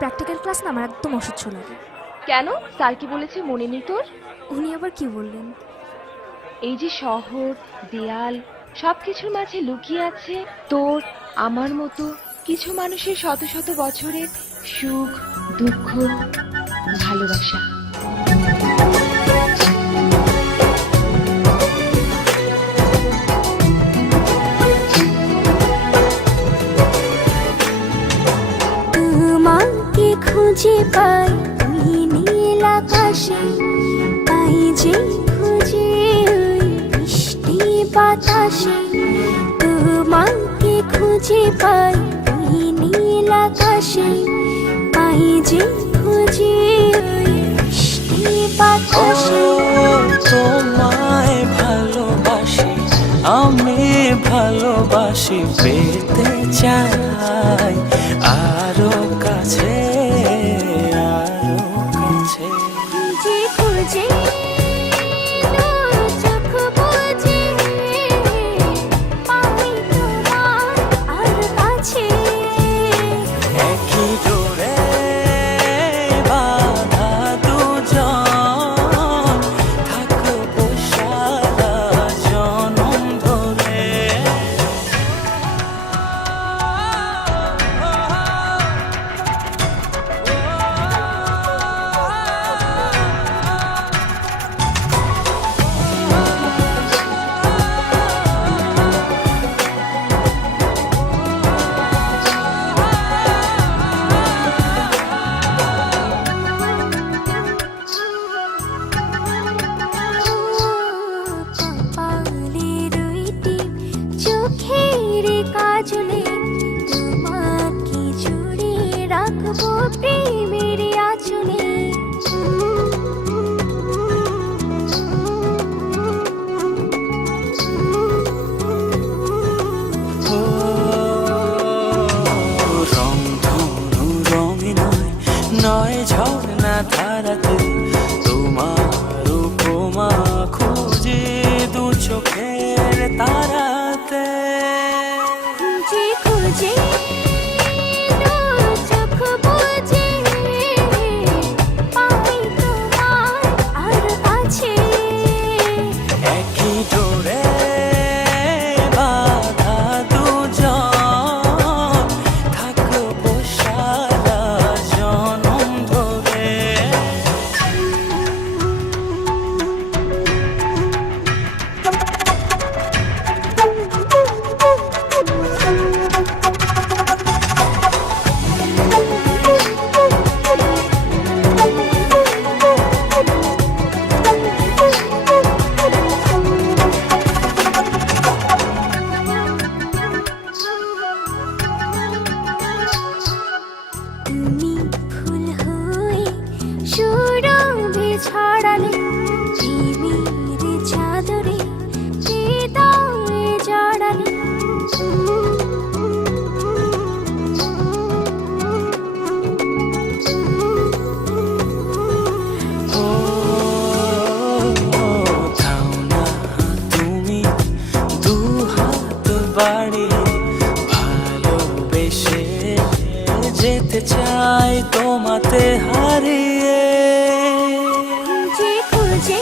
Practical class না আমার একদম অসহ্য লাগে। কেন? স্যার কি বলেছে মনে নেই তোর? উনি আবার কি বললেন? এই যে শহর, দেয়াল, সবকিছুর মাঝে লুকিয়ে আছে তোর আমার মতো কিছু মানুষের শত শত বছরের সুখ, দুঃখ, ভালোবাসা। তোমাকে খুঁজে পাই ওই নীল আকাশে, তাই যে খুঁজে ওই বৃষ্টি বাতাসে। তোমাকে খুঁজে পাই ওই নীল আকাশে, তাই যে খুঁজে ওই বৃষ্টি বাতাসে। তোমায় ভালোবাসি, আমি ভালোবাসি, পেতে চাই আরো কাছে, আরো কাছে। খুঁজে খুঁজে তোর চোখ বুজে পাই তোমার আর কাছে। একই ডোরে বাঁধা দুজন, থাকবো সারা জনম ধরে। কপালে দুইটি চোখের কাজলে, তোমাকে জুড়ে রাখবো প্রেমের আঁচলে। রংধনু রঙে নয়, নয় ঝর্ণা ধারাতে, তোমার উপমা খুঁজে দু চোখের তারাতে। খুঁজে খুঁজে তোর চোখ বুজে পাই তোমার আর কাছে। একই ডোরে বাঁধা দুজন, থাকবো সারা জনম ধরে। তুমি ফুল হয়ে সুরভি ছড়ালে, প্রেমের চাদরে হৃদয়ে জড়ালে। ও থাও না তুমি দু হাত বাড়িয়ে, ভালোবেসে যেতে চাই তোমাতে হারিয়ে। খুঁজে খুঁজে